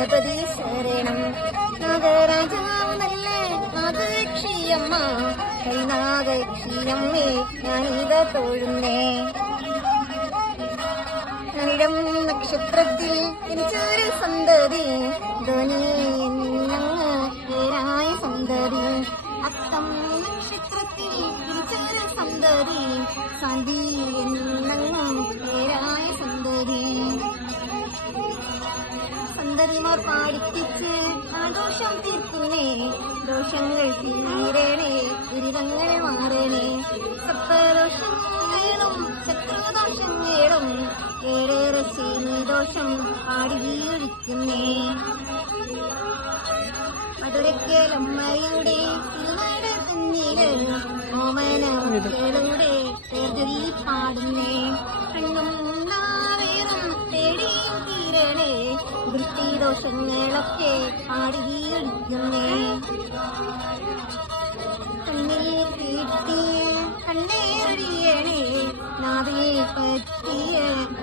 ശരണം നാഗരാജാവുന്നല്ലേ നാഗയക്ഷിയമ്മ നാഗയക്ഷിയമ്മേ ഞാനിത തൊഴുന്നേ. നിഴം നക്ഷത്രത്തിൽ എനിച്ചൊരു സന്തതി ധ്വനിയായ സന്തതി. അത്തം നക്ഷത്രത്തിൽ എനിച്ചൊരു സന്തതി സന്ധി പേരായ സന്തതി. സന്തതിമാർ പാടിപ്പിച്ച് ആ ദോഷം തീർക്കുന്നേ. ദോഷങ്ങൾ തീരണേ ദുരിതങ്ങൾ മാറണേ. സപ്തദോഷങ്ങളും ശത്രുദോഷങ്ങളും ഏറെ ദോഷം പാടിയൊഴിക്കുന്നേ. മധുരക്കലമ്മയുടെ തിരുനട തന്നില് ഓമന മക്കളുടെ പേർചൊല്ലി പാടുന്നേ. കണ്ണും നാവേറും പേടിയും തീരണേ ദൃഷ്ടിദോഷങ്ങളൊക്കെ പാടിയൊഴിക്കുന്നേ. കണ്ണിൽ കിട്ടിയ കണ്ണേറിയണേ നാവിയെ പറ്റിയ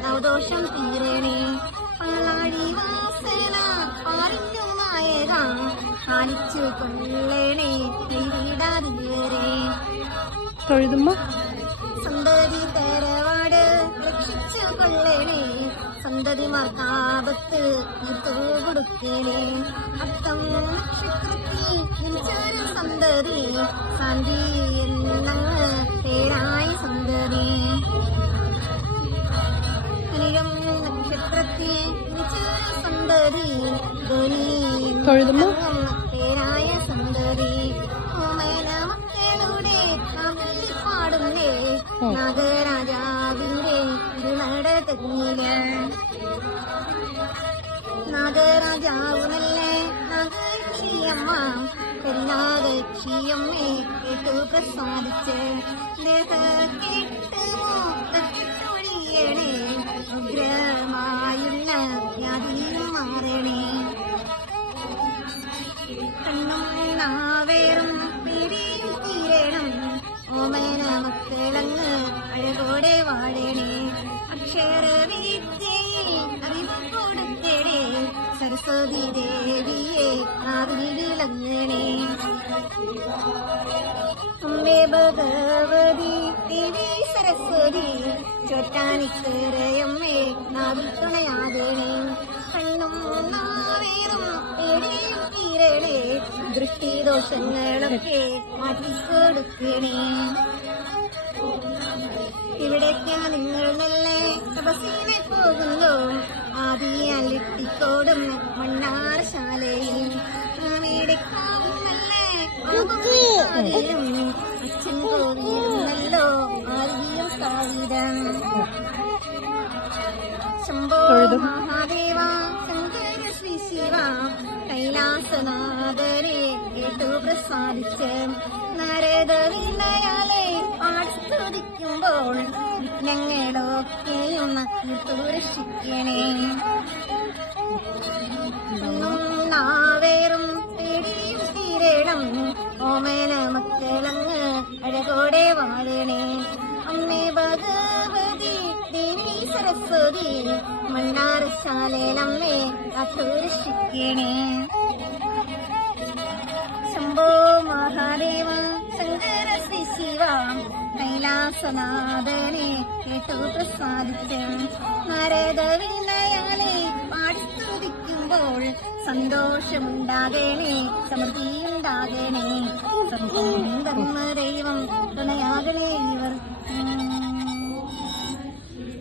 നവദോഷം തീരണേ. പാളാടി വാസന പാറിഞ്ഞു നായക കാണിച്ചു കൊള്ളണേ കൈവിടാതിയേറെ. സന്തതി തരവാട് രക്ഷിച്ചു കൊള്ളണേ സന്തതിമാർക്കാപത്ത് തീർത്തു കൊടുക്കണേ. അത്തം നക്ഷത്രത്തിൽ ജനിച്ചൊരു സന്തതി ശാന്തി എന്നങ്ങ് പേരായ സന്തതി. കനിഴം നക്ഷത്രത്തിൽ ജനിച്ചൊരു സന്തതി ധ്വനി പേരായ സന്തതി. ഓമന മക്കളുടെ പാടുന്നേ നാഗരാജാവിന്റെ നട തന്നില്. നാഗരാജാവുനല്ലേ നാഗയക്ഷിയമ്മ നാഗയക്ഷിയമ്മേ കേട്ടു പ്രസാദിച്ച് ദേഹ കേട്ടുമോ കെട്ടൊഴിയണേ ഉഗ്രമായുള്ള വ്യാധിയും മാറണേ. കണ്ണും നാവേറും പേടിയും തീരണം ഓമന മക്കളങ്ങ് അഴകോടെ വാഴണേ. അക്ഷരവിദ്യയിൽ അറിവ് കൊടുക്കണേ സരസ്വതി ദേവിയെ ആവിലങ്ങണേ. അമ്മേ ഭഗവതി ദേവി സരസ്വതി ചോറ്റാനിക്കരയമ്മേ നാവിൽ തുണയാകണേ. കണ്ണും നാവേറും പേടിയും തീരണേ ദൃഷ്ടിദോഷങ്ങളൊക്കെ മാറ്റിക്കൊടുക്കണേ. ഇവിടേക്കാ നിങ്ങൾ നല്ല തപസ്സിനെ പോകുന്നു ആദിയാലിട്ടിക്കോടും മണ്ണാർശാലയിൽ. ഇവിടേക്കാവും നല്ല അച്ഛൻ കോവിലുണ്ടല്ലോ ആദിയും സ്ഥാപിതം. ശംഭോ മഹാദേവ ശങ്കര ശ്രീ ശിവ കൈലാസനാഥരെ കേട്ടു പ്രസാദിച്ച് നാരദ വീണയാലെ പാടിസ്തുതിക്കുമ്പോൾ വിഘ്നങ്ങളൊക്കെയും രക്ഷിക്കണേ. നാവേറും പേടിയും തീരണം ഓമന മക്കളങ്ങ് അഴകോടെ വാഴണേ. അമ്മേ ഭഗവതി ദേവി സരസ്വതി മണ്ണാർശാലയിലമ്മേ കാത്തുരക്ഷിക്കണേ. ശംഭോ മഹാദേവ ശങ്കര ശ്രീ ശിവ കൈലാസനാഥനെ കേട്ടു പ്രസാദിച്ച് നാരദ വീണയാലെ പാടിസ്തുതിക്കുമ്പോൾ സന്തോഷമുണ്ടാകണേ സമൃദ്ധിയുണ്ടാകണേ. ദൈവം തുണയാകണേ.